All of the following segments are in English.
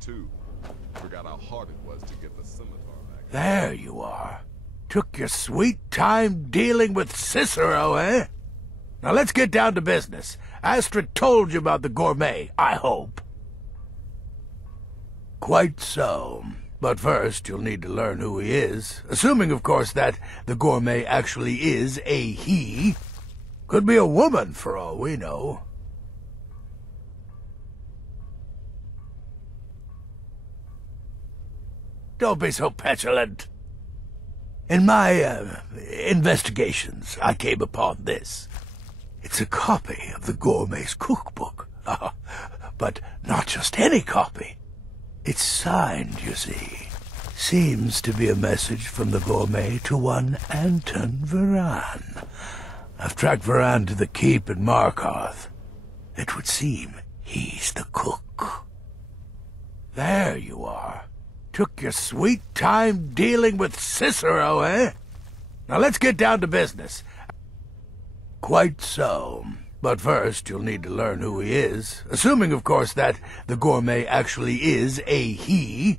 too. Forgot how hard it was to get the scimitar back. There you are. Took your sweet time dealing with Cicero, eh? Now let's get down to business. Astrid told you about the gourmet, I hope. Quite so. But first, you'll need to learn who he is. Assuming, of course, that the gourmet actually is a he. Could be a woman, for all we know. Don't be so petulant. In my, investigations, I came upon this. It's a copy of the gourmet's cookbook. But not just any copy. It's signed, you see. Seems to be a message from the gourmet to one Anton Varan. I've tracked Varan to the keep in Markarth. It would seem he's the cook. There you are. Took your sweet time dealing with Cicero, eh? Now let's get down to business. Quite so. But first, you'll need to learn who he is. Assuming, of course, that the gourmet actually is a he.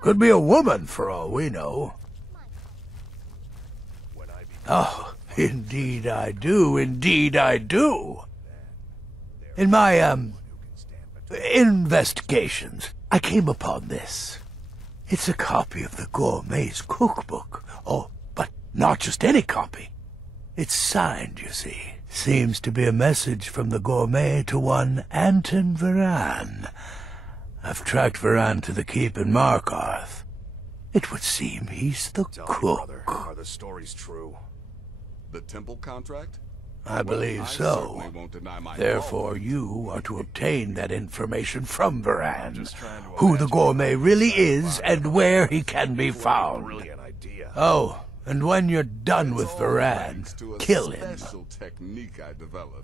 Could be a woman, for all we know. Oh, indeed I do. Indeed I do. In my, investigations, I came upon this. It's a copy of the gourmet's cookbook. Oh, but not just any copy. It's signed, you see. Seems to be a message from the gourmet to one Anton Varan. I've tracked Varan to the keep in Markarth. It would seem he's the cook. Brother, are the stories true? The temple contract? I believe so. Therefore, you are to obtain that information from Varan. Who the gourmet really is and where he can be found. Brilliant idea. Oh, and when you're done with Varan, kill him.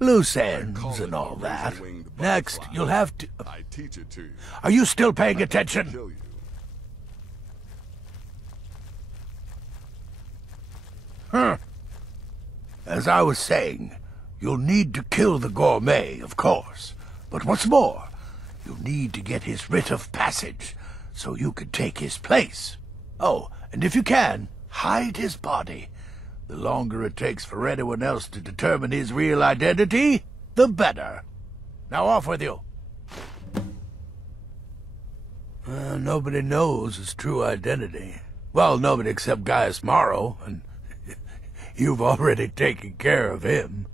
Loose ends and all that. Next, you'll have to... I teach it to you. Are you still paying attention? As I was saying, you'll need to kill the gourmet, of course. But what's more, you'll need to get his writ of passage, so you can take his place. Oh, and if you can, hide his body. The longer it takes for anyone else to determine his real identity, the better. Now off with you. Nobody knows his true identity. Well, nobody except Gaius Morrow, and you've already taken care of him.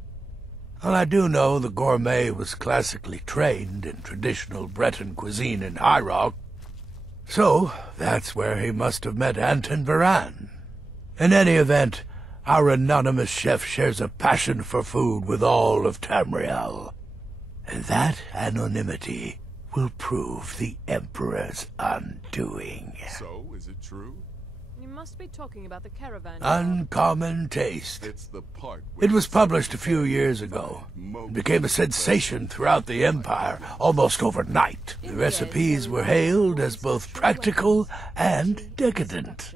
Well, I do know the gourmet was classically trained in traditional Breton cuisine in High Rock, so that's where he must have met Anton Varan. In any event, our anonymous chef shares a passion for food with all of Tamriel, and that anonymity will prove the Emperor's undoing. So, is it true? You must be talking about the caravan. Uncommon taste. It's the part It was published a few years ago. It became a sensation throughout the Empire, almost overnight. The recipes were hailed as both practical and decadent.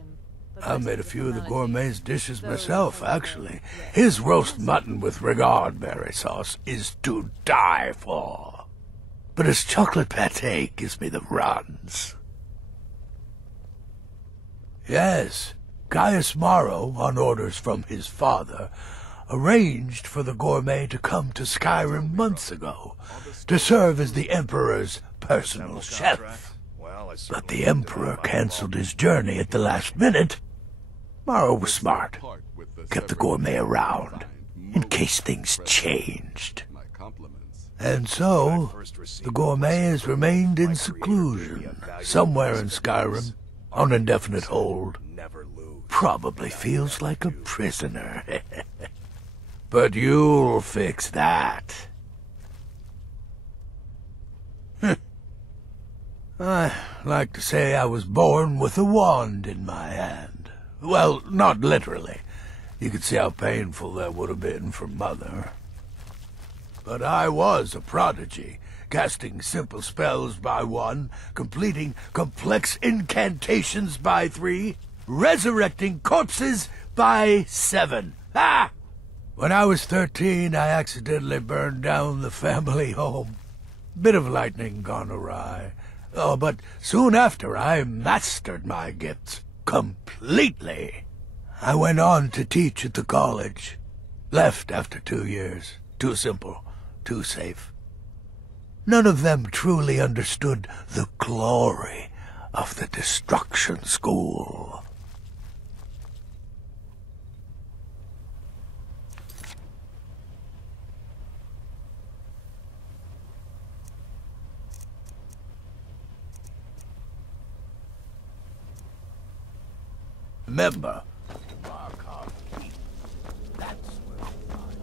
I made a few of the gourmet's dishes myself, actually. His roast mutton with regard berry sauce is to die for. But his chocolate pâté gives me the runs. Yes, Gaius Morrow, on orders from his father, arranged for the gourmet to come to Skyrim months ago, to serve as the Emperor's personal chef. But the Emperor cancelled his journey at the last minute. Morrow was smart, kept the gourmet around, in case things changed. And so, the gourmet has remained in seclusion, somewhere in Skyrim, on indefinite hold. Probably feels like a prisoner. But you'll fix that. I like to say I was born with a wand in my hand. Well, not literally. You could see how painful that would have been for Mother. But I was a prodigy, casting simple spells by 1, completing complex incantations by 3, resurrecting corpses by 7. Ah! When I was 13, I accidentally burned down the family home. Bit of lightning gone awry. Oh, but soon after I mastered my gifts completely. I went on to teach at the college. Left after 2 years. Too simple, too safe. None of them truly understood the glory of the Destruction School. Remember, that's where we find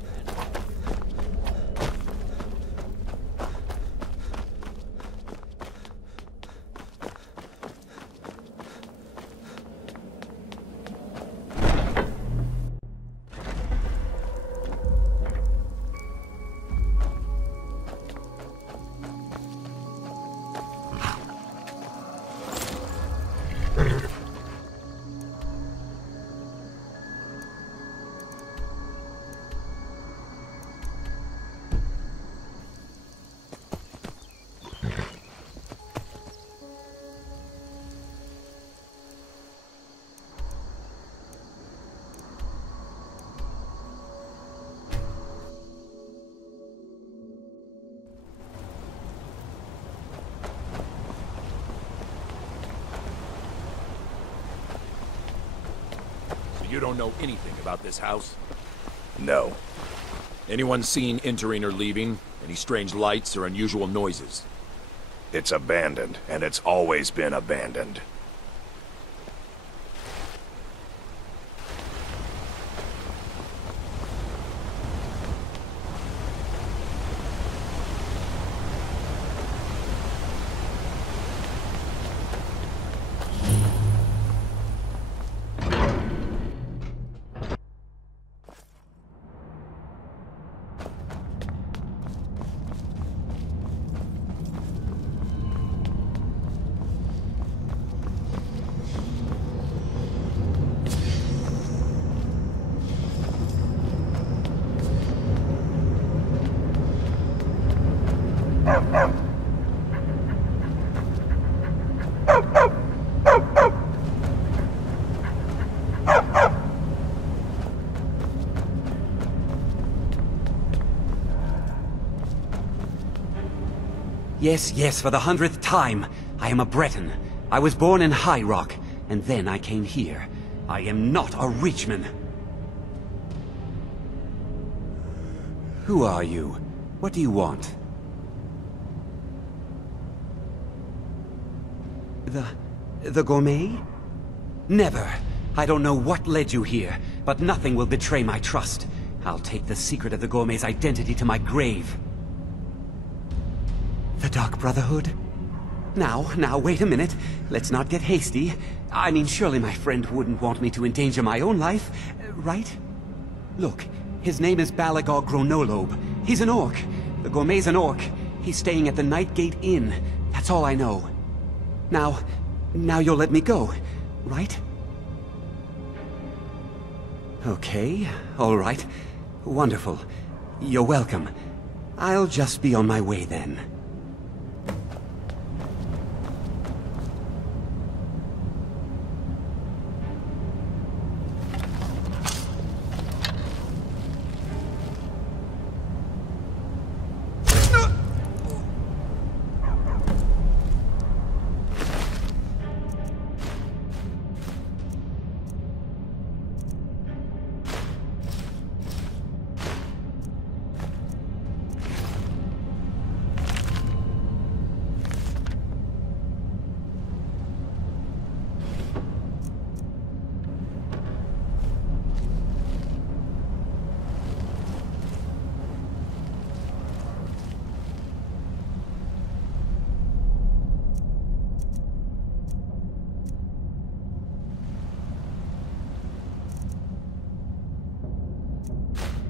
You don't know anything about this house? No. Anyone seen entering or leaving? Any strange lights or unusual noises? It's abandoned, and it's always been abandoned. Yes, yes, for the 100th time. I am a Breton. I was born in High Rock, and then I came here. I am not a Reachman. Who are you? What do you want? The gourmet? Never. I don't know what led you here, but nothing will betray my trust. I'll take the secret of the gourmet's identity to my grave. The Dark Brotherhood? Now, wait a minute. Let's not get hasty. I mean, surely my friend wouldn't want me to endanger my own life, right? Look, his name is Balagor Gronolobe. He's an orc. The gourmet's an orc. He's staying at the Nightgate Inn. That's all I know. Now you'll let me go, right? Okay, all right. Wonderful. You're welcome. I'll just be on my way then.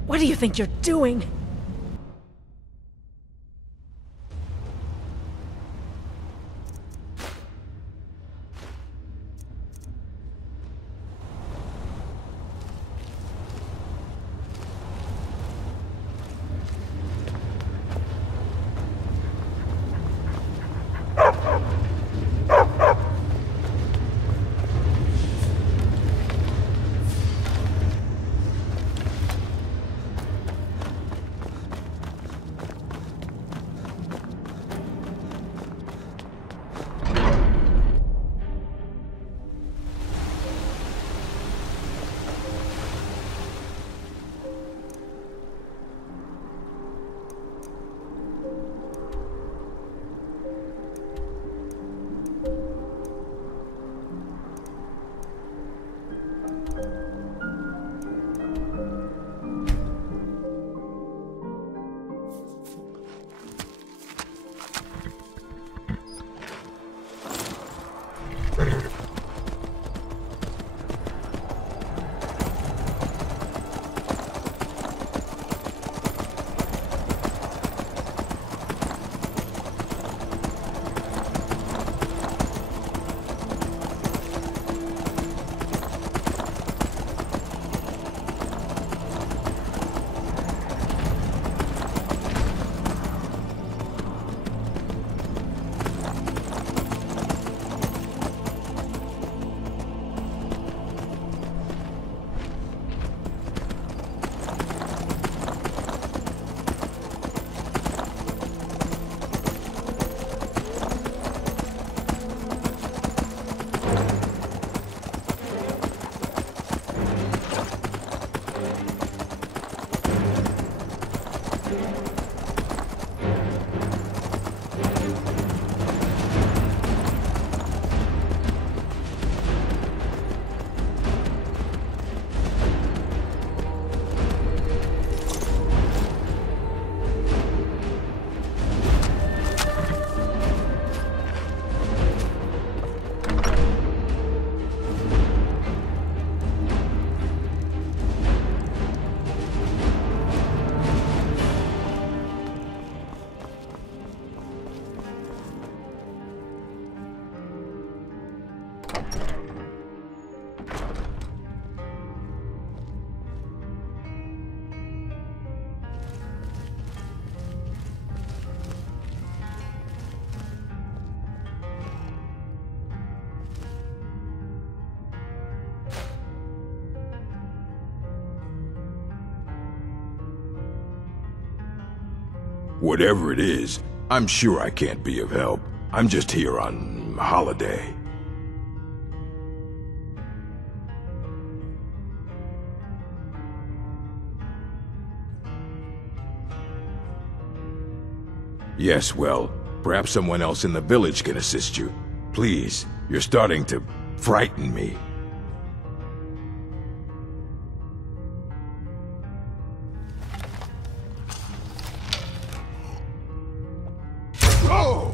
What do you think you're doing? Whatever it is, I'm sure I can't be of help. I'm just here on holiday. Yes, well, perhaps someone else in the village can assist you. Please, you're starting to frighten me. Oh!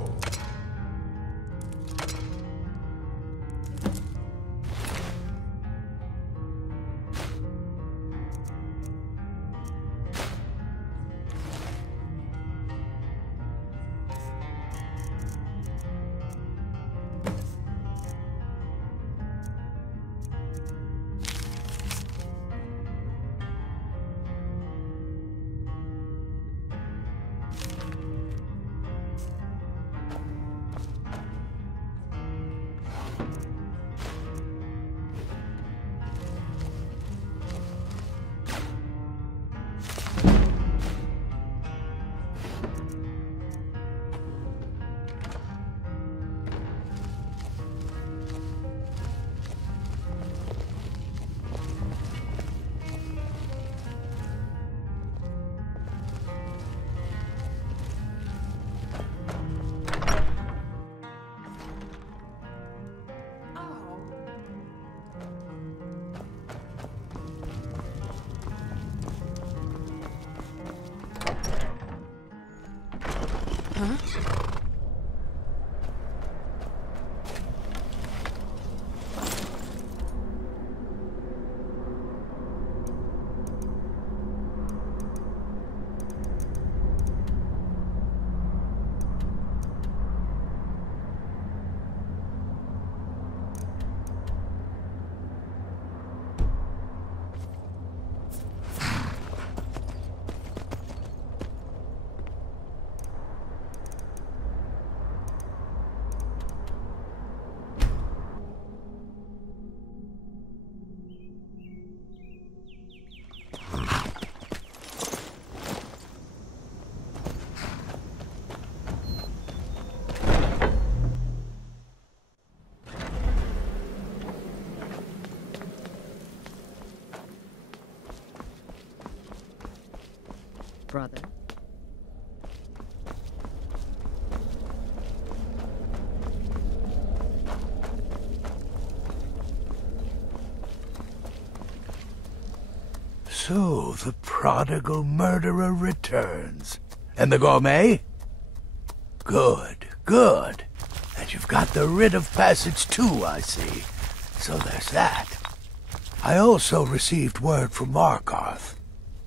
Brother. So, the prodigal murderer returns. And the gourmet? Good, good. And you've got the writ of passage too, I see. So there's that. I also received word from Markarth.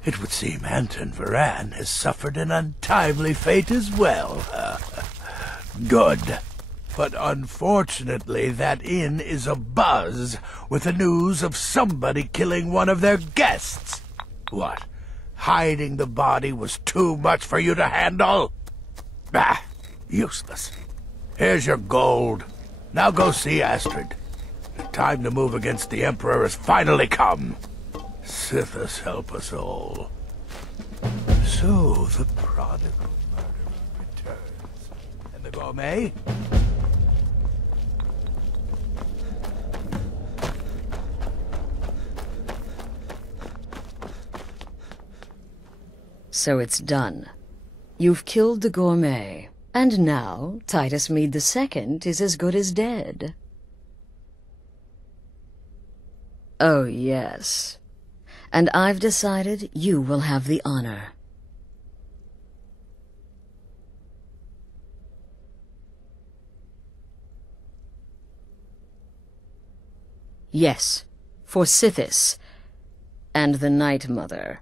It would seem Anton Varan has suffered an untimely fate as well. Good. But unfortunately, that inn is abuzz with the news of somebody killing one of their guests. What? Hiding the body was too much for you to handle? Bah, useless. Here's your gold. Now go see Astrid. The time to move against the Emperor has finally come. Sithis help us all. So, the prodigal murderer returns. And the gourmet? So it's done. You've killed the gourmet, and now Titus Mede II is as good as dead. Oh, yes. And I've decided you will have the honor. Yes, for Sithis, and the Night Mother.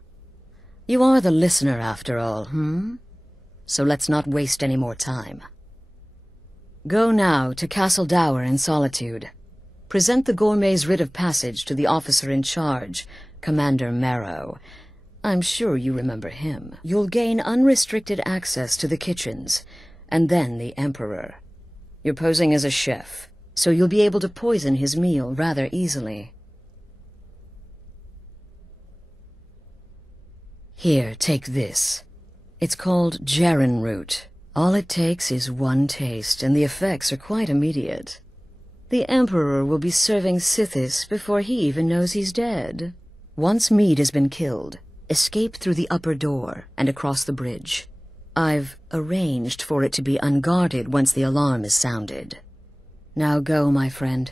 You are the listener, after all, So let's not waste any more time. Go now to Castle Dower in Solitude. Present the gourmet's writ of passage to the officer in charge, Commander Marrow. I'm sure you remember him. You'll gain unrestricted access to the kitchens, and then the Emperor. You're posing as a chef, so you'll be able to poison his meal rather easily. Here, take this. It's called Jaren root. All it takes is one taste, and the effects are quite immediate. The Emperor will be serving Sithis before he even knows he's dead. Once Mead has been killed, escape through the upper door and across the bridge. I've arranged for it to be unguarded once the alarm is sounded. Now go, my friend.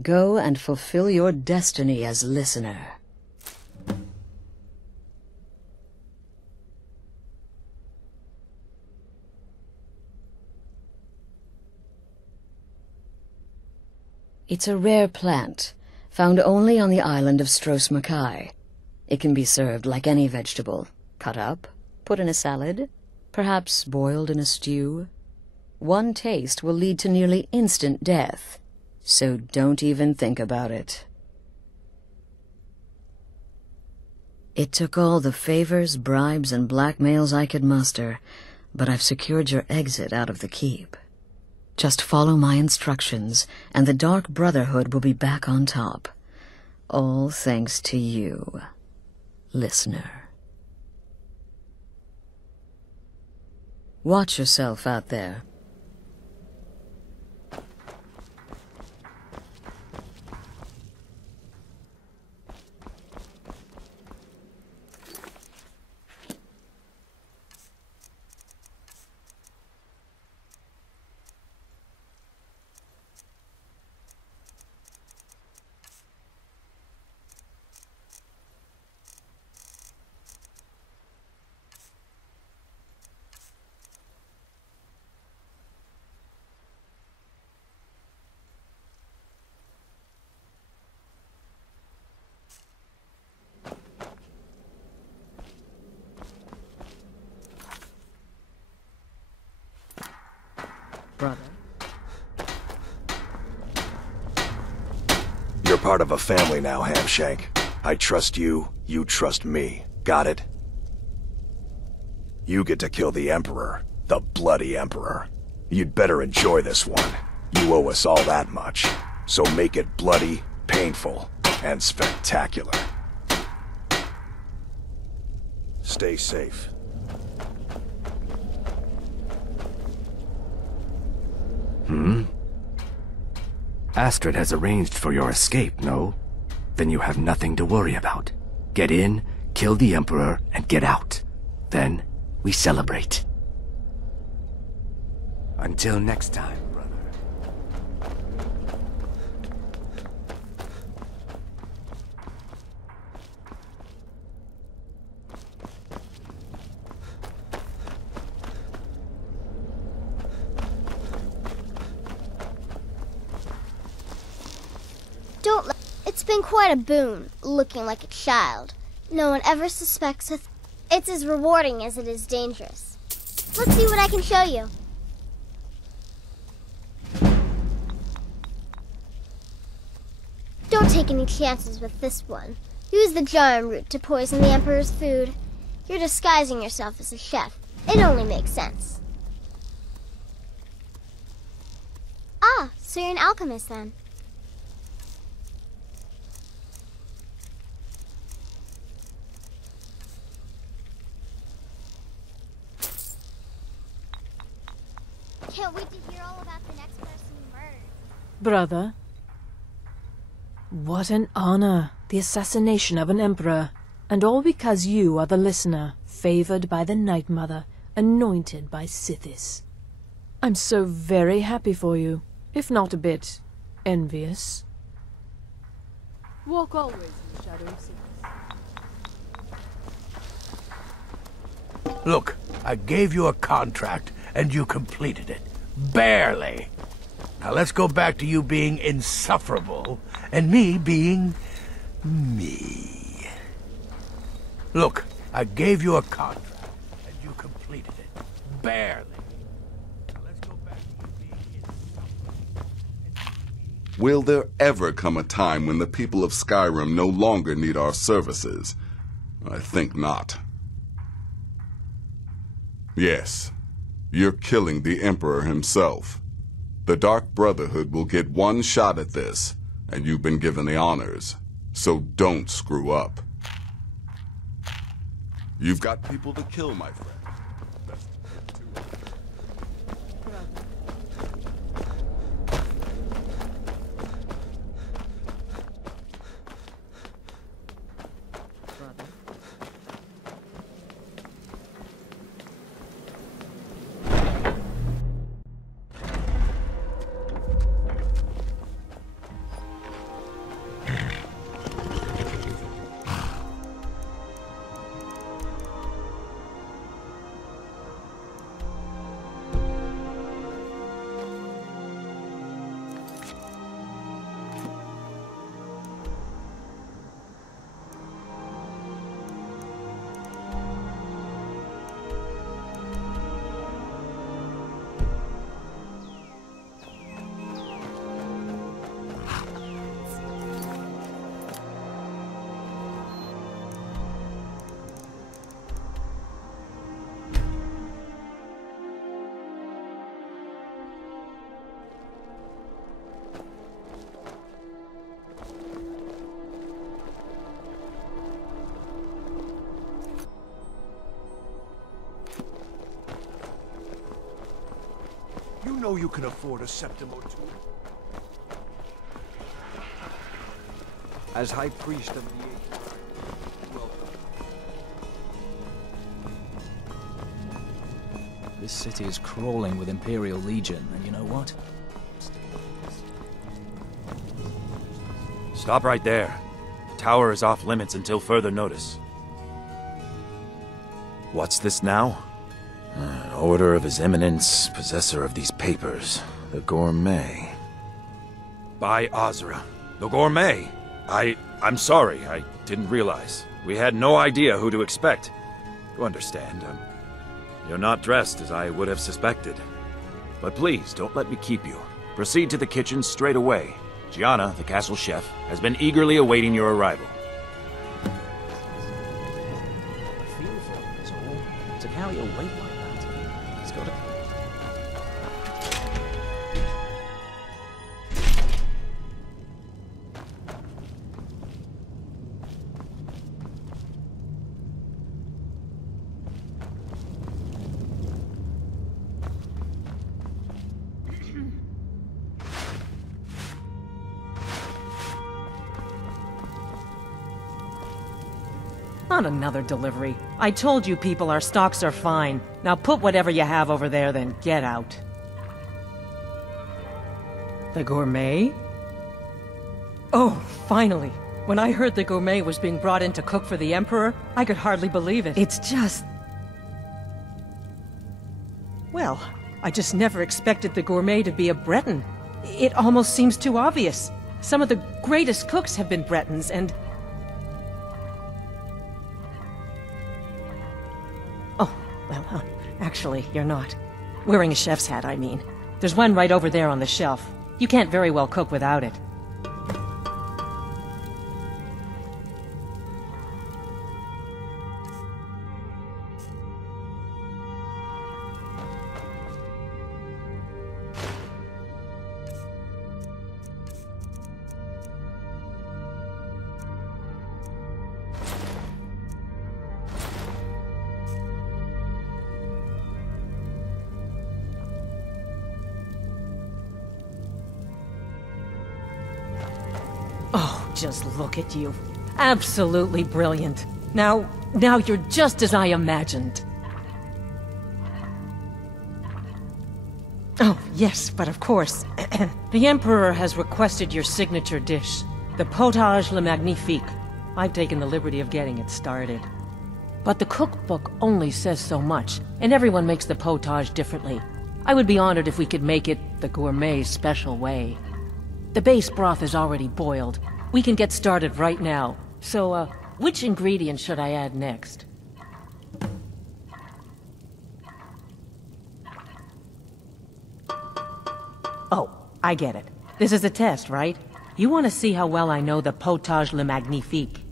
Go and fulfill your destiny as listener. It's a rare plant, found only on the island of Stros Makai. It can be served like any vegetable, cut up, put in a salad, perhaps boiled in a stew. One taste will lead to nearly instant death, so don't even think about it. It took all the favors, bribes, and blackmails I could muster, but I've secured your exit out of the keep. Just follow my instructions, and the Dark Brotherhood will be back on top. All thanks to you, listener. Watch yourself out there. Brother. You're part of a family now, Hamshank. I trust you, you trust me. Got it? You get to kill the Emperor. The bloody Emperor. You'd better enjoy this one. You owe us all that much. So make it bloody, painful, and spectacular. Stay safe. Astrid has arranged for your escape, no? Then you have nothing to worry about. Get in, kill the Emperor, and get out. Then, we celebrate. Until next time, brother. It's been quite a boon, looking like a child. No one ever suspects it's as rewarding as it is dangerous. Let's see what I can show you. Don't take any chances with this one. Use the Jaren root to poison the Emperor's food. You're disguising yourself as a chef. It only makes sense. Ah, so you're an alchemist then. Can't wait to hear all about the next person you murdered. Brother. What an honor. The assassination of an emperor. And all because you are the listener, favored by the Night Mother, anointed by Sithis. I'm so very happy for you, if not a bit envious. Walk always in the shadow of Sithis. Look, I gave you a contract, and you completed it. Barely. Now let's go back to you being insufferable, and me being me. Look, I gave you a contract, and you completed it. Barely. Now let's go back to you being insufferable. Will there ever come a time when the people of Skyrim no longer need our services? I think not. Yes, you're killing the Emperor himself. The Dark Brotherhood will get one shot at this, and you've been given the honors. So don't screw up. You've got people to kill, my friend. you can afford a septim or two. As High Priest of the Age, welcome. This city is crawling with Imperial Legion, and you know what? Stop right there. The tower is off limits until further notice. What's this now? An order of His Eminence, possessor of these papers, the Gourmet. By Azra, the Gourmet! I'm sorry, I didn't realize. We had no idea who to expect. You understand, you're not dressed as I would have suspected. But please, don't let me keep you. Proceed to the kitchen straight away. Gianna, the castle chef, has been eagerly awaiting your arrival. Feel for it, is all. To carry a weight like that, it's got to... Not another delivery. I told you people our stocks are fine. Now put whatever you have over there, then get out. The Gourmet? Oh, finally. When I heard the Gourmet was being brought in to cook for the Emperor, I could hardly believe it. It's just... Well, I just never expected the Gourmet to be a Breton. It almost seems too obvious. Some of the greatest cooks have been Bretons, and... Well, actually, you're not. Wearing a chef's hat, I mean. There's one right over there on the shelf. You can't very well cook without it. Just look at you. Absolutely brilliant. Now you're just as I imagined. Oh, yes, but of course. The Emperor has requested your signature dish, the potage le magnifique. I've taken the liberty of getting it started. But the cookbook only says so much, and everyone makes the potage differently. I would be honored if we could make it the Gourmet's special way. The base broth is already boiled. We can get started right now. So, which ingredient should I add next? Oh, I get it. This is a test, right? You want to see how well I know the potage le magnifique.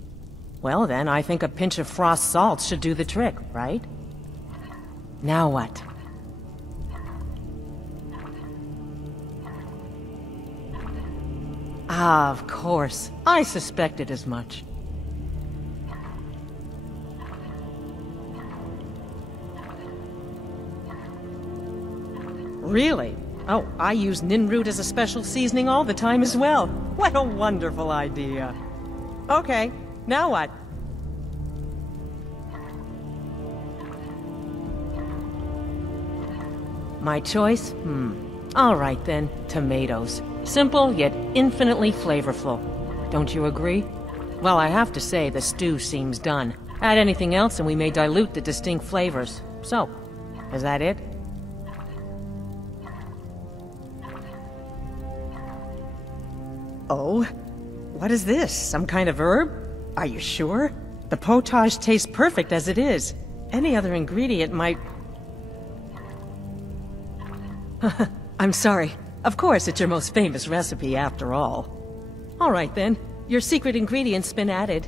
Well then, I think a pinch of frost salt should do the trick, right? Now what? Ah, of course. I suspected as much. Really? Oh, I use ninroot as a special seasoning all the time as well. What a wonderful idea. Okay, now what? My choice? All right then, tomatoes. Simple, yet infinitely flavorful. Don't you agree? Well, I have to say, the stew seems done. Add anything else and we may dilute the distinct flavors. So, is that it? Oh? What is this? Some kind of herb? Are you sure? The potage tastes perfect as it is. Any other ingredient might... I'm sorry. Of course, it's your most famous recipe, after all. All right, then. Your secret ingredient's been added.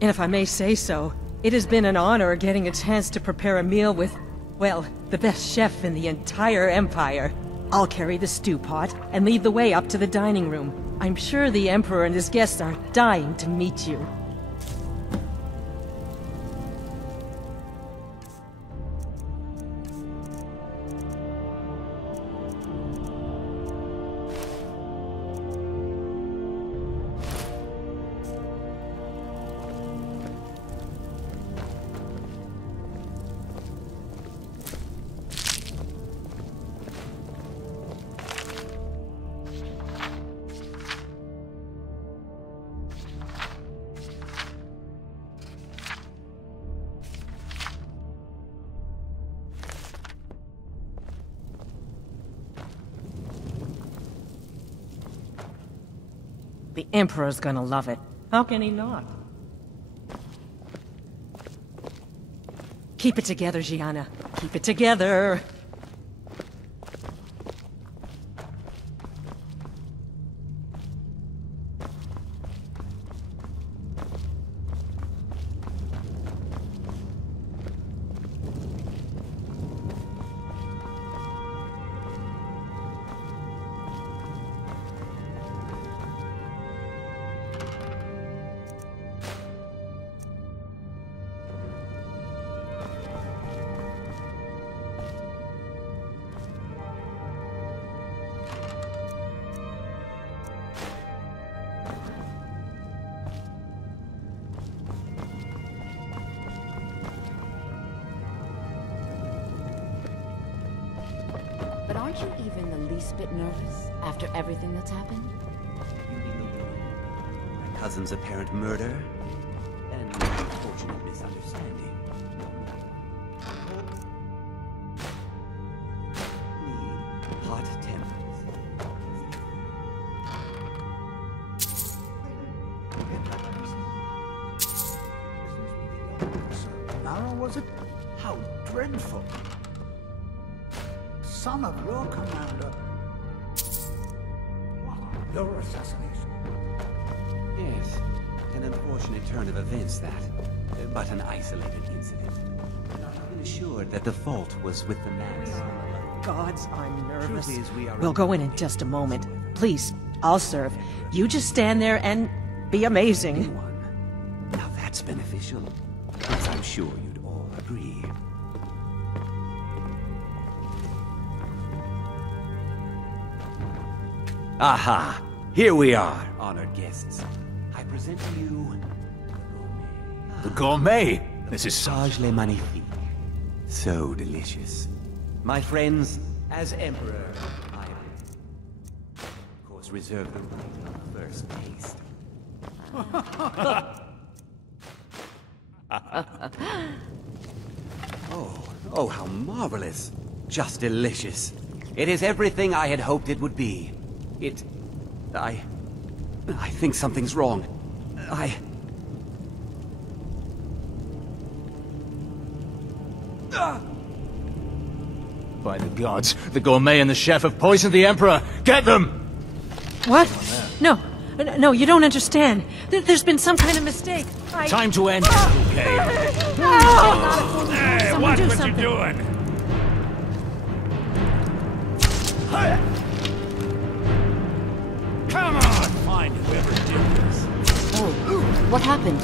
And if I may say so, it has been an honor getting a chance to prepare a meal with, well, the best chef in the entire Empire. I'll carry the stew pot and lead the way up to the dining room. I'm sure the Emperor and his guests are dying to meet you. The Emperor's gonna love it. How can he not? Keep it together, Gianna. Keep it together. But aren't you even the least bit nervous after everything that's happened? My cousin's apparent murder, and an unfortunate misunderstanding. The hot tempers. Narrow, was it? How dreadful. Son of your commander. Your assassination. Yes, an unfortunate turn of events that, but an isolated incident. I've been assured that the fault was with the man. Gods, I'm nervous. Truth is, we are We'll go in just a moment. Please, I'll serve. You just stand there and be amazing. Now that's beneficial, as I'm sure you'd all agree. Aha! Here we are, honored guests. I present to you... The gourmet! This is Sage le magnifique. So delicious. My friends, as Emperor, I, of course, reserve the right of first taste. Oh, how marvelous. Just delicious. It is everything I had hoped it would be. I think something's wrong. By the gods, the gourmet and the chef have poisoned the Emperor! Get them! What? No, you don't understand. There's been some kind of mistake. Time to end this, okay? Hey, what do you something. doing? Come on, find whoever did this. Oh, what happened?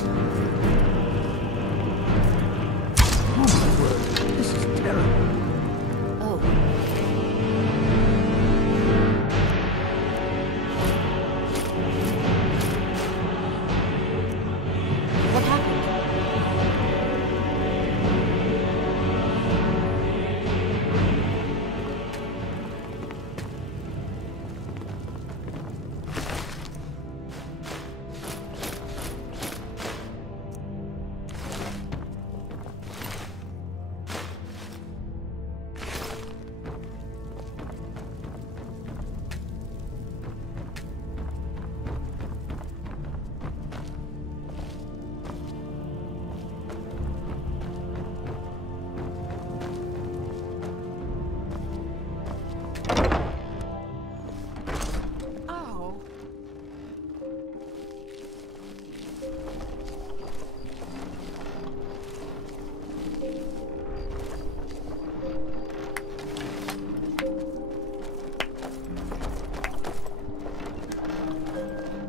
This is terrible. Oh. What happened?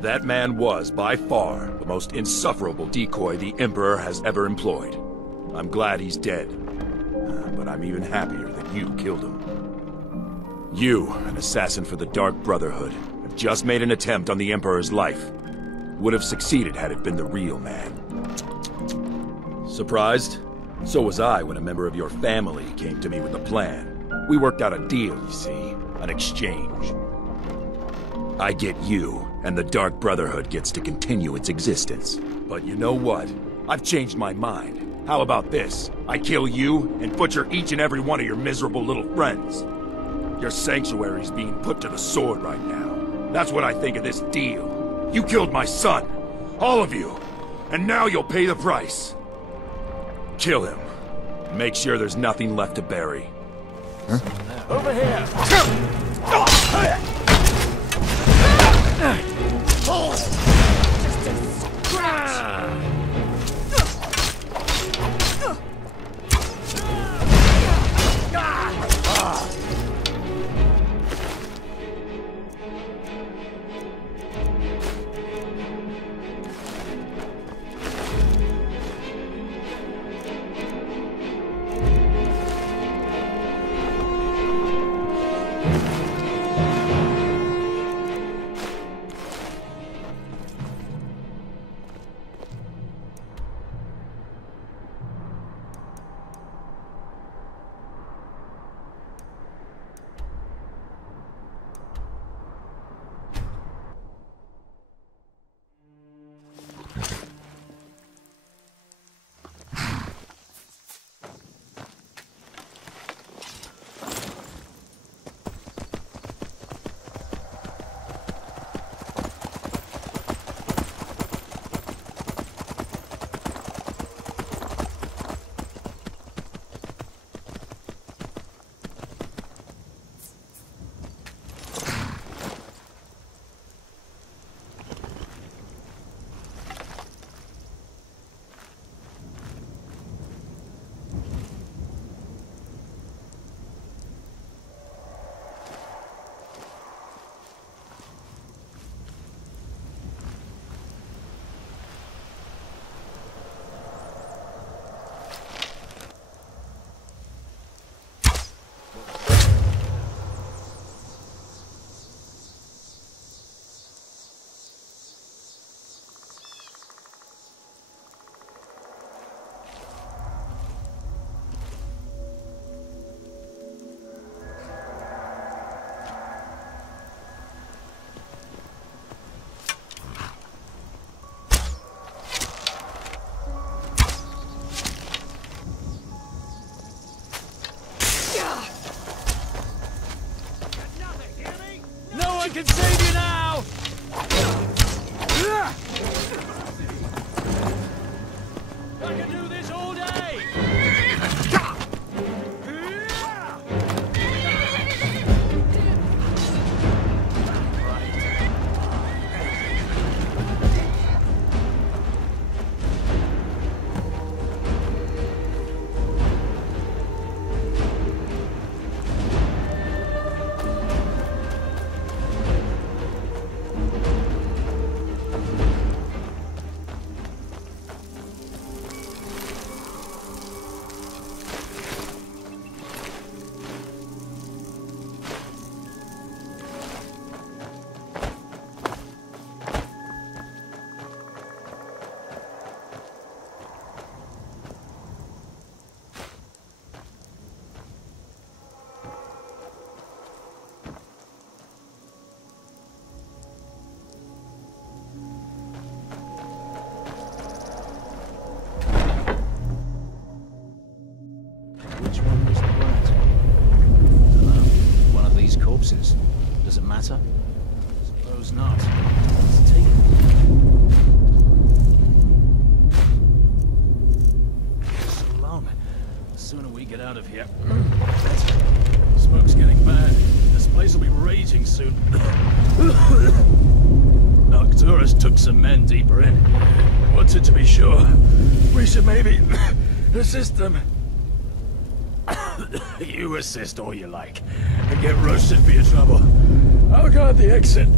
That man was, by far, the most insufferable decoy the Emperor has ever employed. I'm glad he's dead. But I'm even happier that you killed him. You, an assassin for the Dark Brotherhood, have just made an attempt on the Emperor's life. Would have succeeded had it been the real man. Surprised? So was I when a member of your family came to me with a plan. We worked out a deal, you see. An exchange. I get you, and the Dark Brotherhood gets to continue its existence. But you know what? I've changed my mind. How about this? I kill you, and butcher each and every one of your miserable little friends. Your sanctuary's being put to the sword right now. That's what I think of this deal. You killed my son. All of you. And now you'll pay the price. Kill him. Make sure there's nothing left to bury. Huh? Over here! I can save you now! I can do this all day! Which one was the rat? Dunno. One of these corpses. Does it matter? Suppose not. Let's take it. So long. The sooner we get out of here, the better. Smoke's getting bad. This place will be raging soon. Arcturus took some men deeper in. Wanted to be sure. We should maybe assist them. You assist all you like, and get roasted for your trouble. I'll guard the exit.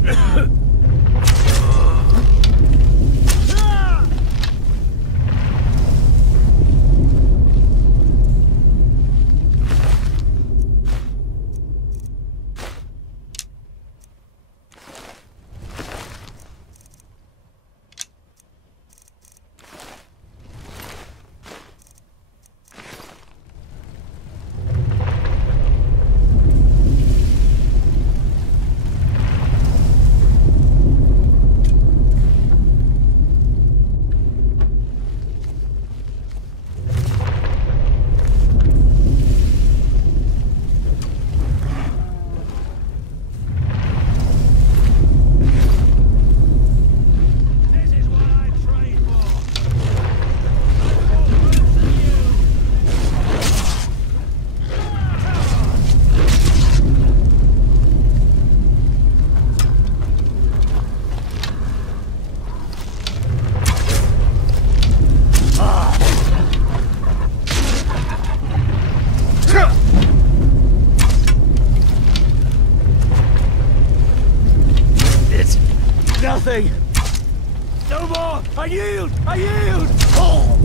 nothing! No more! I yield! I yield! Oh!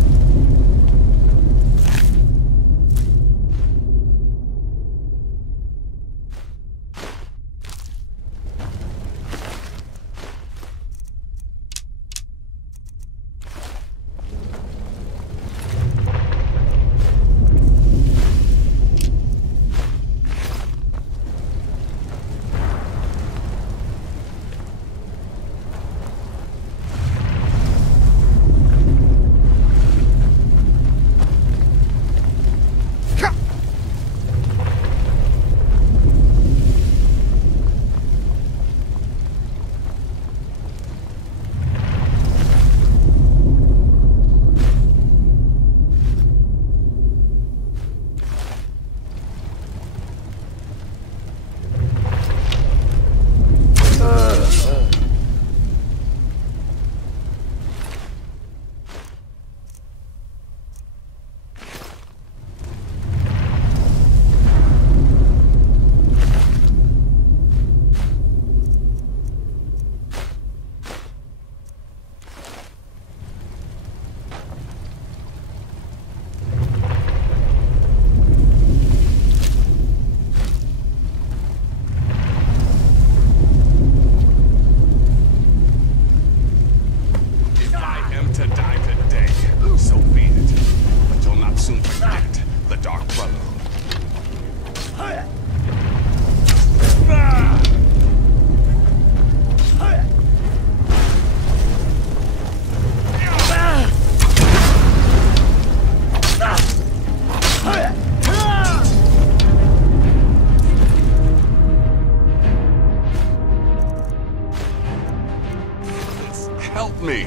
Help me!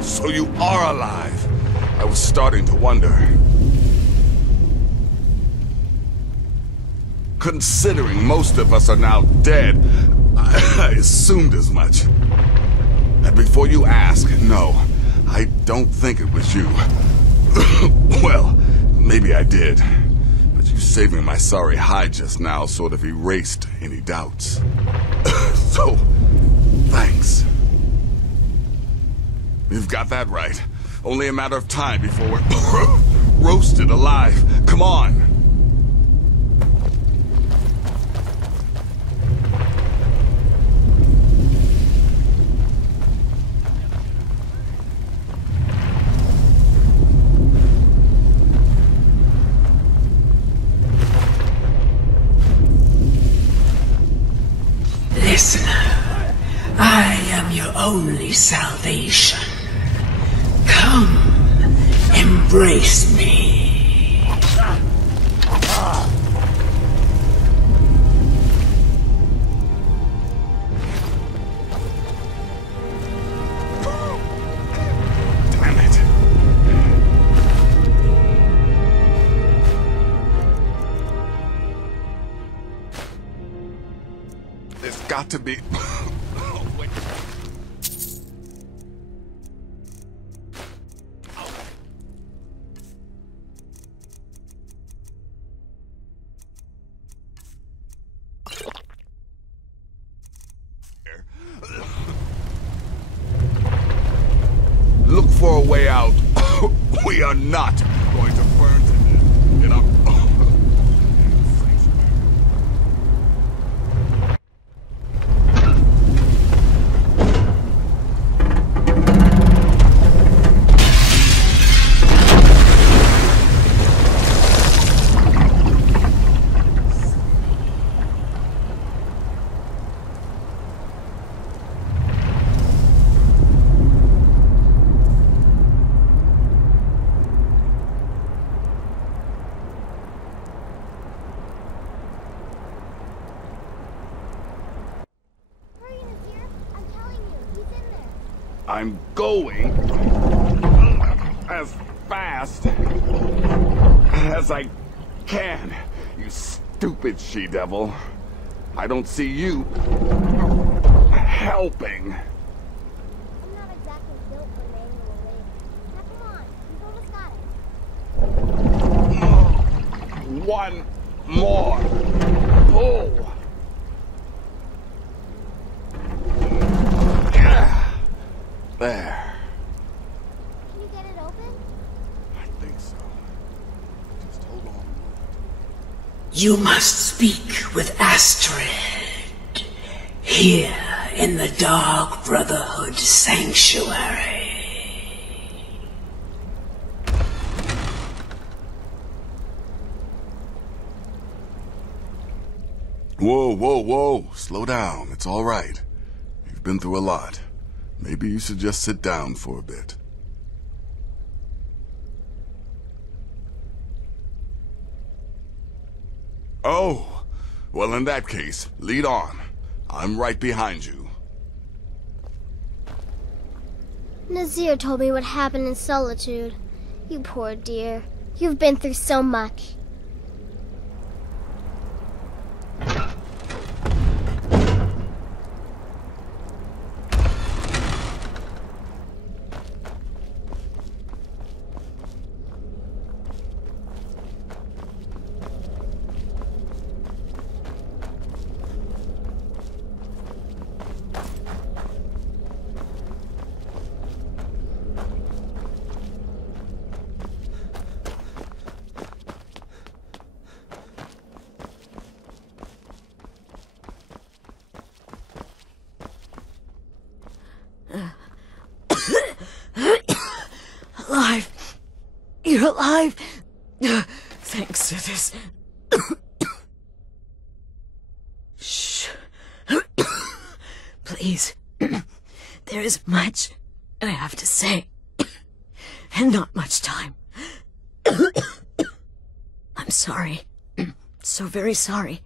So you are alive! I was starting to wonder. Considering most of us are now dead, I assumed as much. And before you ask, no, I don't think it was you. Well, maybe I did. But you saving my sorry hide just now sort of erased any doubts. So, thanks. You've got that right. Only a matter of time before we're roasted alive. Come on! Listener, I am your only salvation. Come, embrace me. Damn it. There's got to be... Oh, wait. Look for a way out. We are not going to burn to death in our... I'm going as fast as I can, you stupid she-devil. I don't see you helping. I'm not exactly built for manual labor. Now come on, you've almost got it. One more pull. You must speak with Astrid. Here in the Dark Brotherhood sanctuary. Whoa, whoa, whoa. Slow down. It's all right. You've been through a lot. Maybe you should just sit down for a bit. Oh, well in that case, lead on. I'm right behind you. Nazir told me what happened in Solitude. You poor dear. You've been through so much. Alive! You're alive! Thanks, Sithis. Shh. Please. There is much I have to say, and not much time. I'm sorry. So very sorry.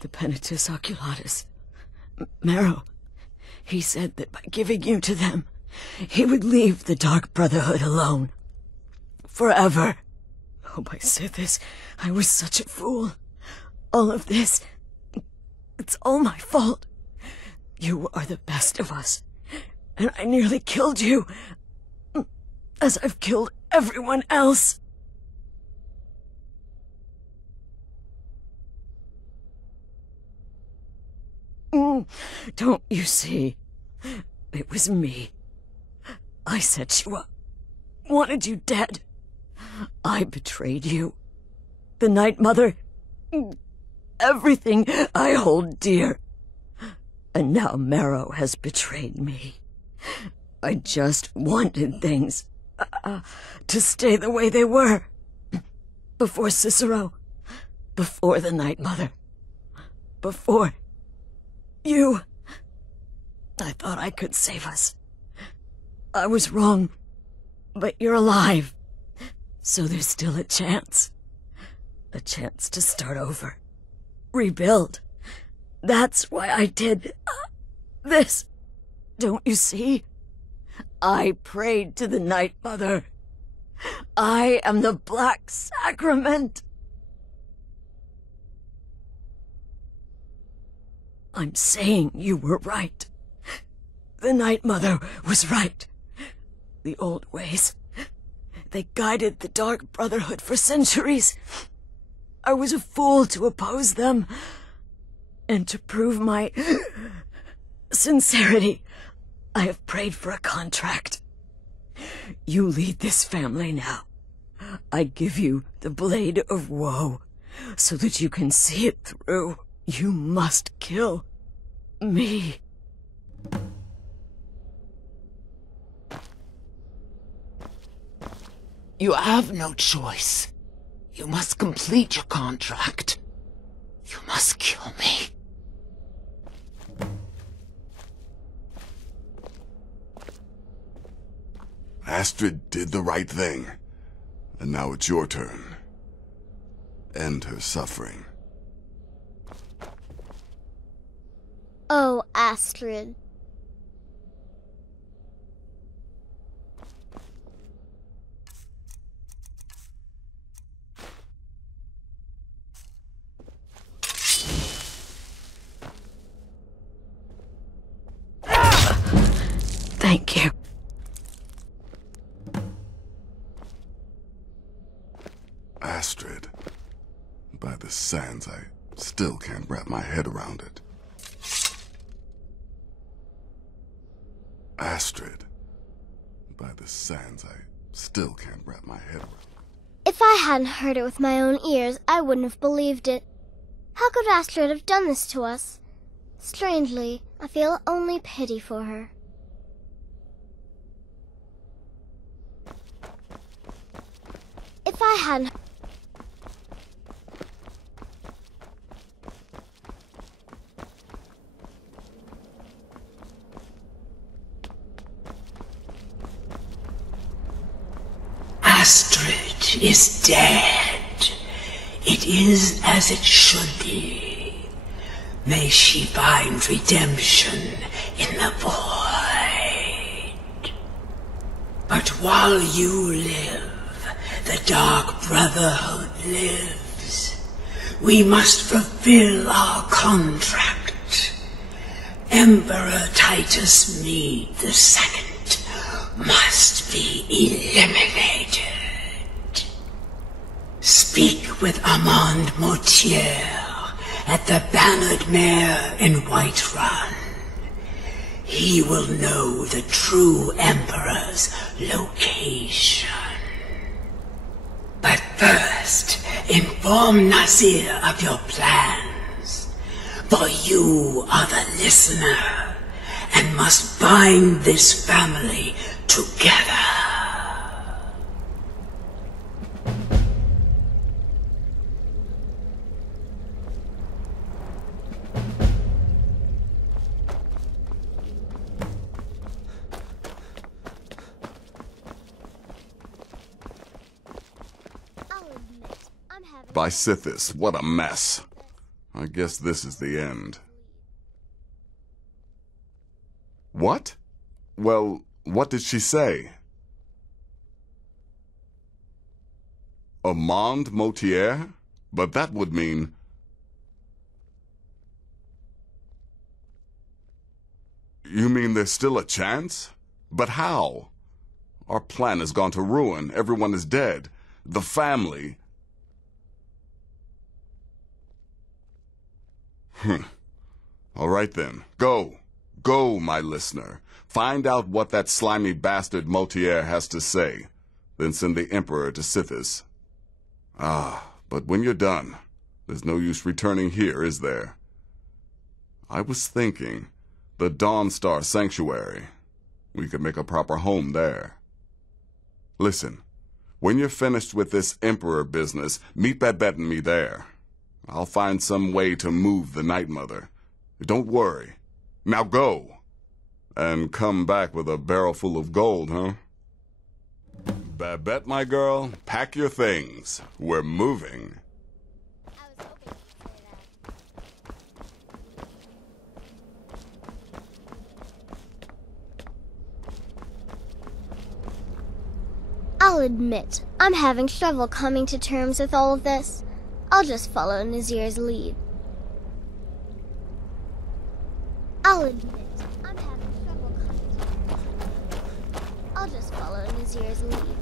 The Penitus Oculatus. Marrow. He said that by giving you to them, he would leave the Dark Brotherhood alone. Forever. Oh, my Sithis, I was such a fool. All of this, it's all my fault. You are the best of us, and I nearly killed you, as I've killed everyone else. Don't you see? It was me. I set you up, wanted you dead. I betrayed you. The Night Mother, everything I hold dear. And now Marrow has betrayed me. I just wanted things to stay the way they were. Before Cicero, before the Night Mother, before you. I thought I could save us. I was wrong, but you're alive. So there's still a chance. A chance to start over. Rebuild. That's why I did this. Don't you see? I prayed to the Night Mother. I am the Black Sacrament. I'm saying you were right. The Night Mother was right. The old ways. They guided the Dark Brotherhood for centuries. I was a fool to oppose them. And to prove my sincerity, I have prayed for a contract. You lead this family now. I give you the Blade of Woe, so that you can see it through. You must kill me. You have no choice. You must complete your contract. You must kill me. Astrid did the right thing. And now it's your turn. End her suffering. Oh, Astrid. Thank you. Astrid. By the sands, I still can't wrap my head around it. Astrid. By the sands, I still can't wrap my head around it. If I hadn't heard it with my own ears, I wouldn't have believed it. How could Astrid have done this to us? Strangely, I feel only pity for her. If I hadn't... Astrid is dead. It is as it should be. May she find redemption in the void. But while you live, the Dark Brotherhood lives. We must fulfill our contract. Emperor Titus Mede II must be eliminated. Speak with Armand Mortier at the Bannered Mare in Whiterun. He will know the true Emperor's location. But first, inform Nazir of your plans, for you are the listener and must bind this family together. By Sithis, what a mess. I guess this is the end. What? Well, what did she say? Armand Mortier? But that would mean... You mean there's still a chance? But how? Our plan has gone to ruin. Everyone is dead. The family... All right then. Go. Go, my listener. Find out what that slimy bastard Mortier has to say. Then send the Emperor to Sithis. But when you're done, there's no use returning here, is there? I was thinking, the Dawnstar Sanctuary. We could make a proper home there. Listen, when you're finished with this Emperor business, meet Babette and me there. I'll find some way to move the Night Mother. Don't worry. Now go. And come back with a barrel full of gold, huh? Babette, my girl, pack your things. We're moving. I'll admit, I'm having trouble coming to terms with all of this. I'll just follow Nazir's lead. I'll admit, I'm having trouble coming to terms. I'll just follow Nazir's lead.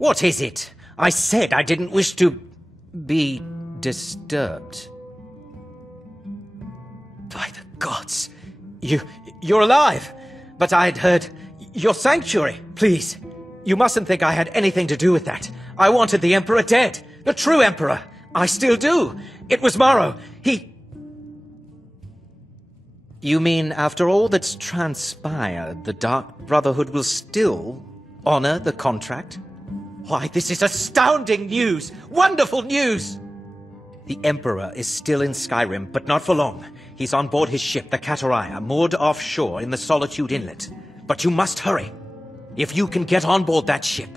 What is it? I said I didn't wish to be disturbed. By the gods! You're alive! But I'd heard... Your sanctuary! Please, you mustn't think I had anything to do with that. I wanted the Emperor dead. The true Emperor. I still do. It was Morrow. He... You mean after all that's transpired, the Dark Brotherhood will still honor the contract? Why, this is astounding news! Wonderful news! The Emperor is still in Skyrim, but not for long. He's on board his ship, the Kataraya, moored offshore in the Solitude Inlet. But you must hurry. If you can get on board that ship,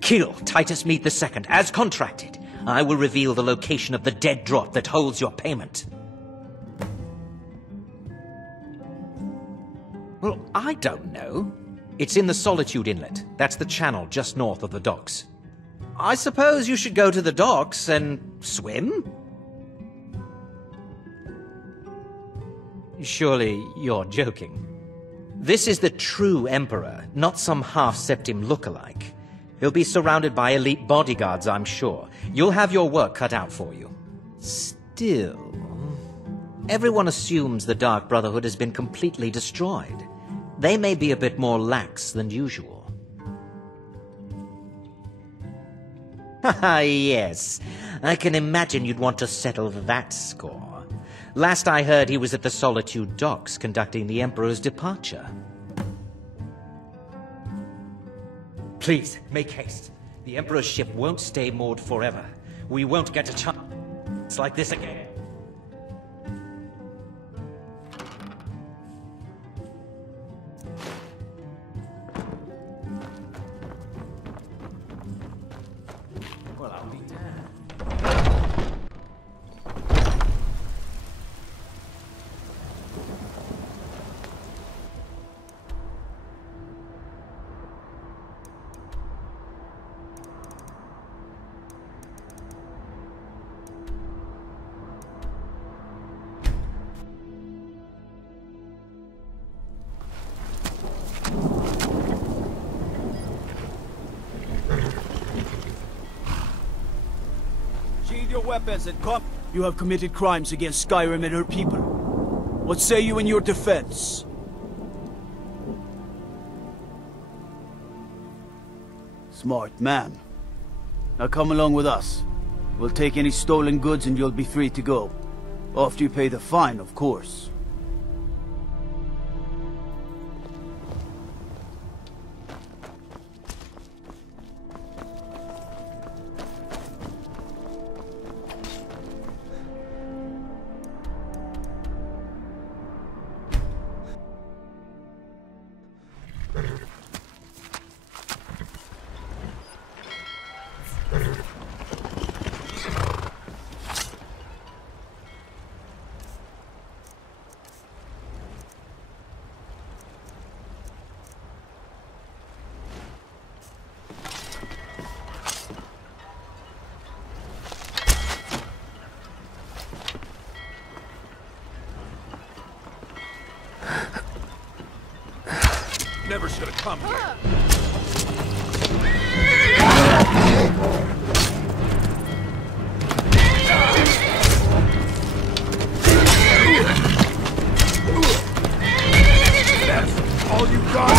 kill Titus Mead II, as contracted, I will reveal the location of the dead drop that holds your payment. Well, I don't know. It's in the Solitude Inlet. That's the channel just north of the docks. I suppose you should go to the docks and swim? Surely you're joking. This is the true Emperor, not some half-septim lookalike. He'll be surrounded by elite bodyguards, I'm sure. You'll have your work cut out for you. Still, everyone assumes the Dark Brotherhood has been completely destroyed. They may be a bit more lax than usual. Haha, yes. I can imagine you'd want to settle that score. Last I heard, he was at the Solitude docks conducting the Emperor's departure. Please, make haste. The Emperor's ship won't stay moored forever. We won't get a chance like this again. Well, I'll be damned. Weapons and come. You have committed crimes against Skyrim and her people. What say you in your defense? Smart man. Now come along with us. We'll take any stolen goods and you'll be free to go. After you pay the fine, of course. Never should have come here. That's all you got?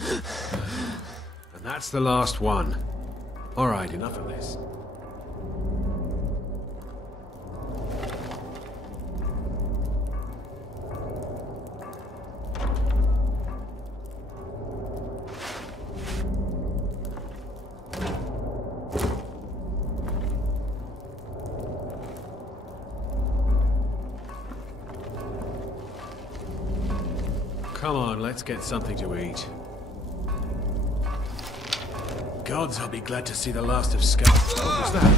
And that's the last one. Alright, enough of this. Come on, let's get something to eat. Gods, I'll be glad to see the last of Skyrim. What was that?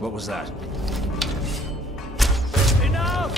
What was that? Enough!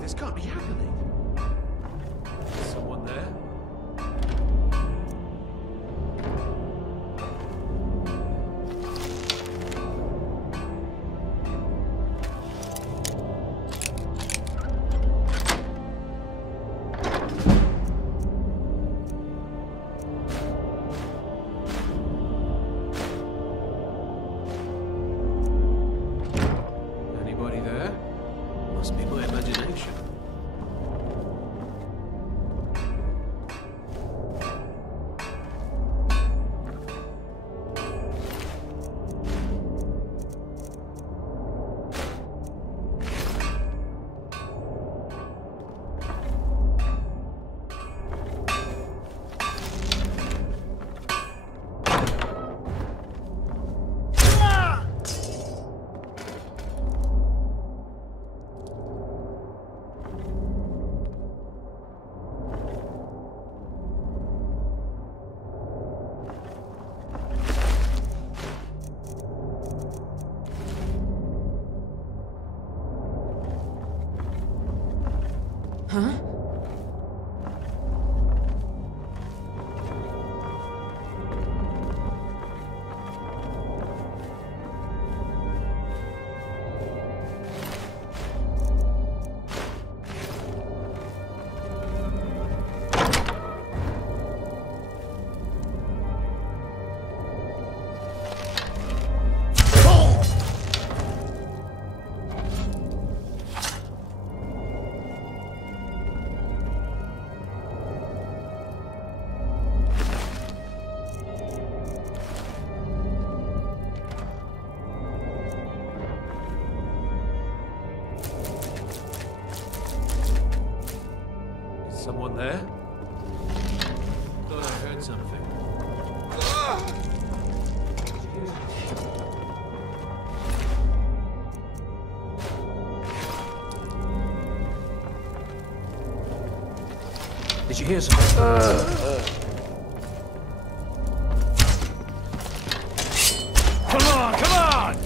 This can't be happening. Someone there? Thought I heard something. Did you hear something? Come on, come on!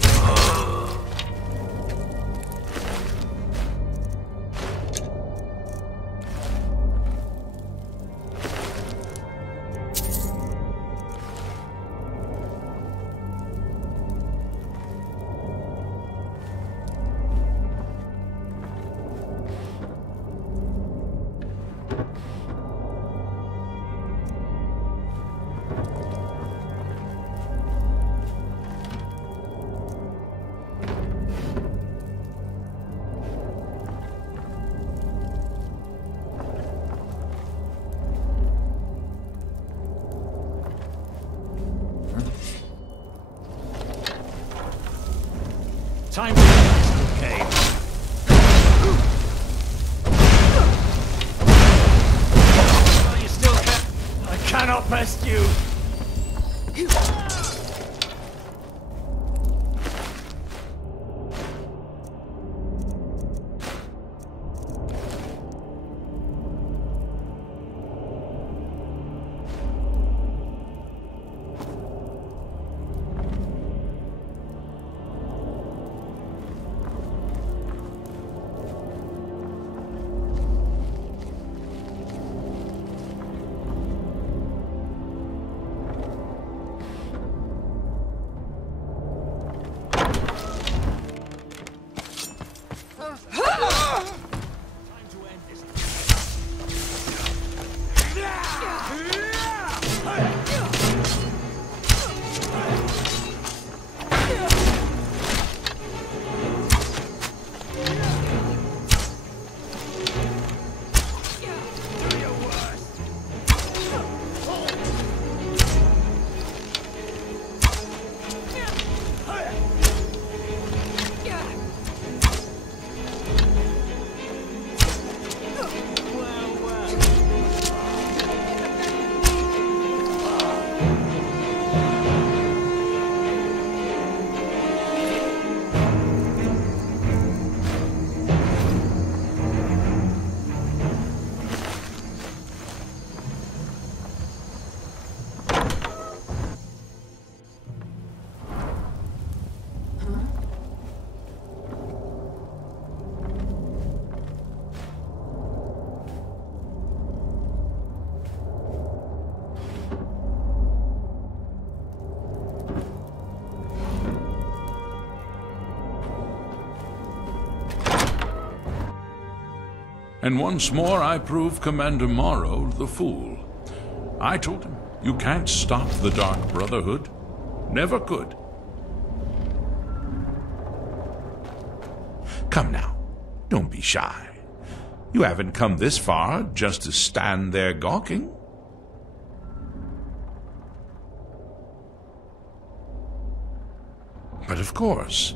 Time to okay. Well, you still can't. I cannot rest you. And once more I prove Commander Morrow the fool. I told him, you can't stop the Dark Brotherhood. Never could. Come now, don't be shy. You haven't come this far just to stand there gawking. But of course,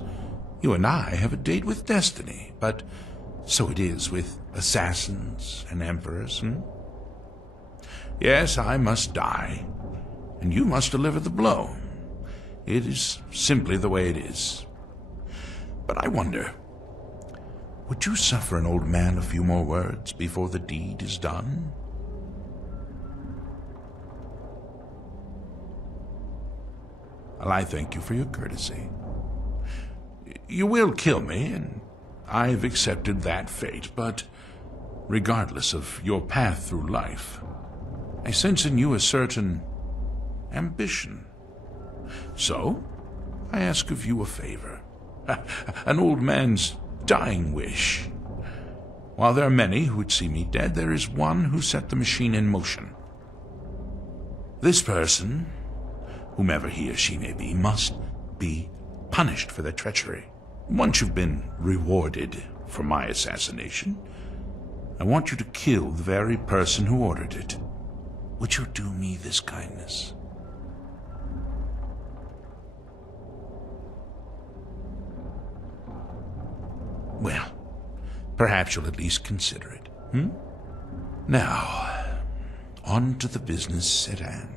you and I have a date with destiny, but so it is with assassins and emperors, Yes, I must die, and you must deliver the blow. It is simply the way it is. But I wonder, would you suffer an old man a few more words before the deed is done? Well, I thank you for your courtesy. You will kill me, and I've accepted that fate, but regardless of your path through life, I sense in you a certain ambition. So, I ask of you a favor. An old man's dying wish. While there are many who would see me dead, there is one who set the machine in motion. This person, whomever he or she may be, must be punished for their treachery. Once you've been rewarded for my assassination, I want you to kill the very person who ordered it. Would you do me this kindness? Well, perhaps you'll at least consider it, Now, on to the business at hand.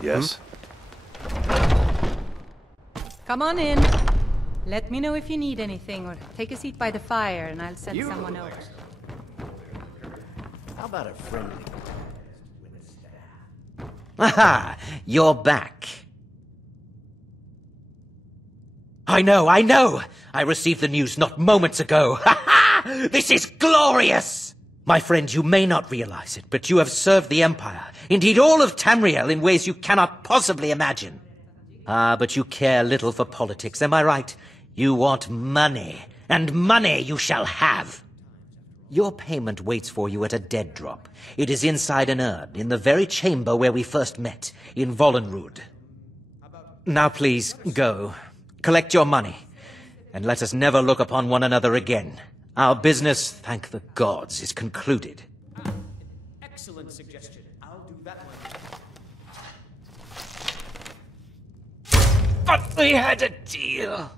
Yes? Come on in. Let me know if you need anything, or take a seat by the fire and I'll send someone over. How about a friendly... Aha! You're back. I know! I received the news not moments ago. Ha ha! This is glorious! My friend, you may not realize it, but you have served the Empire, indeed all of Tamriel, in ways you cannot possibly imagine. Ah, but you care little for politics, am I right? You want money, and money you shall have. Your payment waits for you at a dead drop. It is inside an urn, in the very chamber where we first met, in Vollenrud. Now please, go. Collect your money. And let us never look upon one another again. Our business, thank the gods, is concluded. Excellent suggestion. I'll do that one. But we had a deal.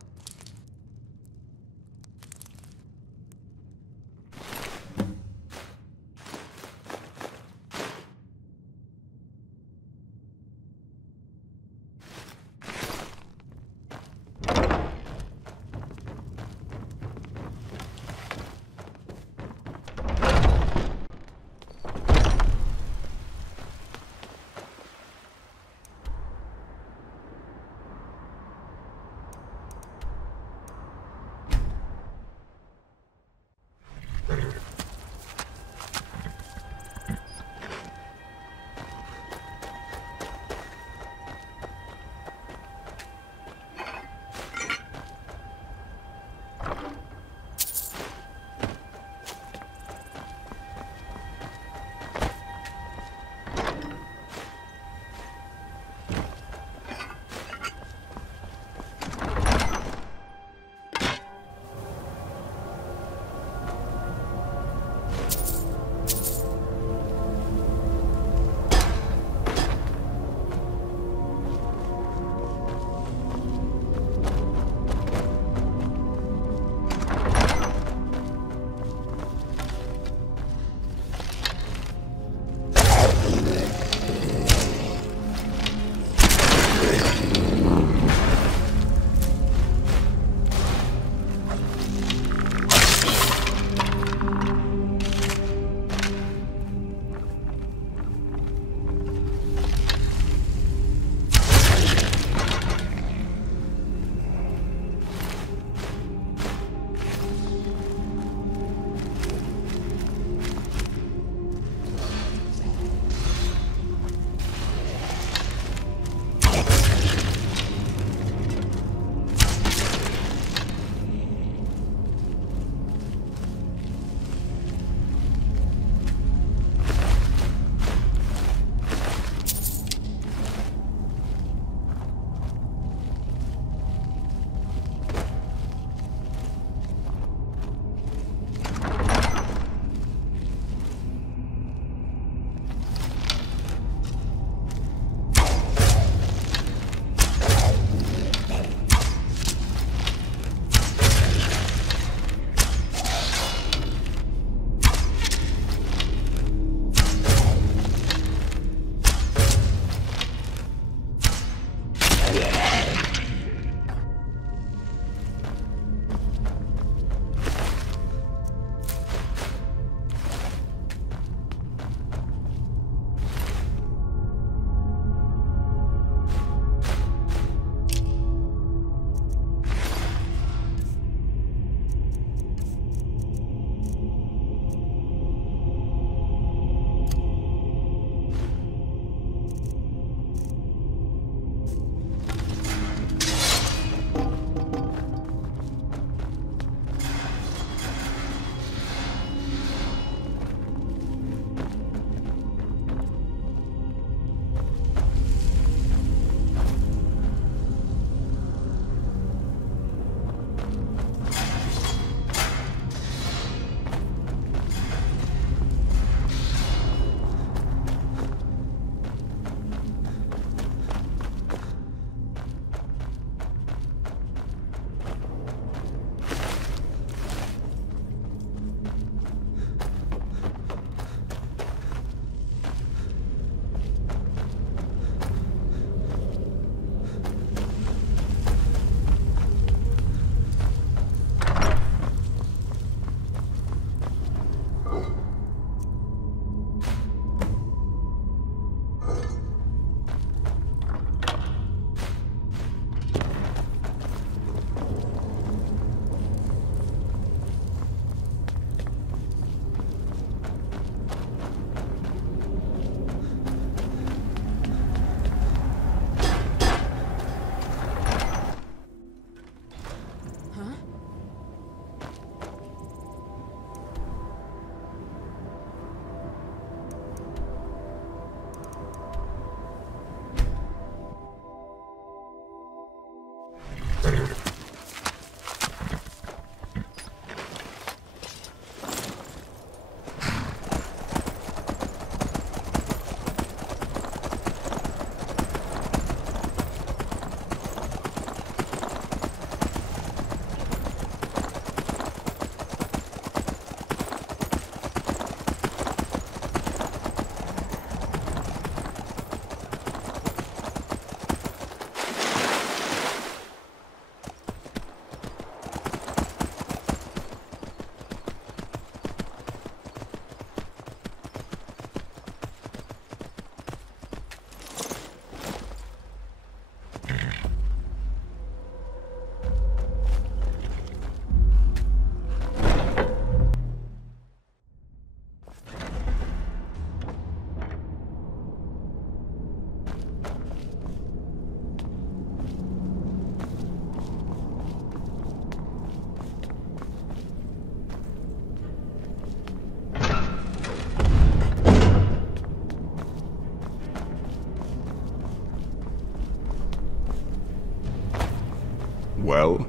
Well,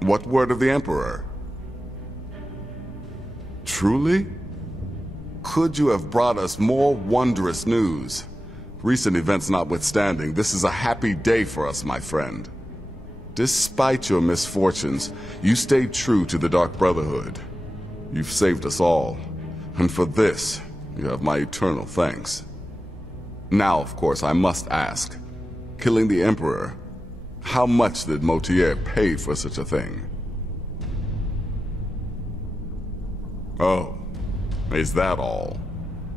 what word of the Emperor? Truly? Could you have brought us more wondrous news? Recent events notwithstanding, this is a happy day for us, my friend. Despite your misfortunes, you stayed true to the Dark Brotherhood. You've saved us all, and for this, you have my eternal thanks. Now, of course, I must ask, killing the Emperor, how much did Motier pay for such a thing? Oh, is that all?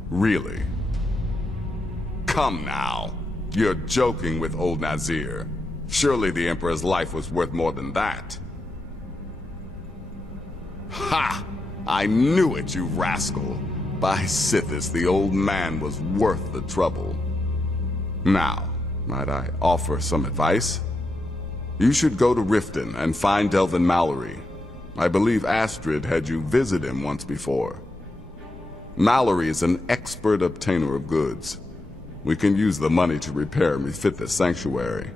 Really? Come now. You're joking with old Nazir. Surely the Emperor's life was worth more than that. Ha! I knew it, you rascal. By Sithis, the old man was worth the trouble. Now, might I offer some advice? You should go to Riften and find Delvin Mallory. I believe Astrid had you visit him once before. Mallory is an expert obtainer of goods. We can use the money to repair and refit the sanctuary.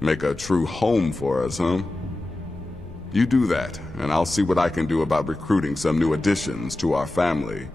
Make a true home for us, huh? You do that, and I'll see what I can do about recruiting some new additions to our family.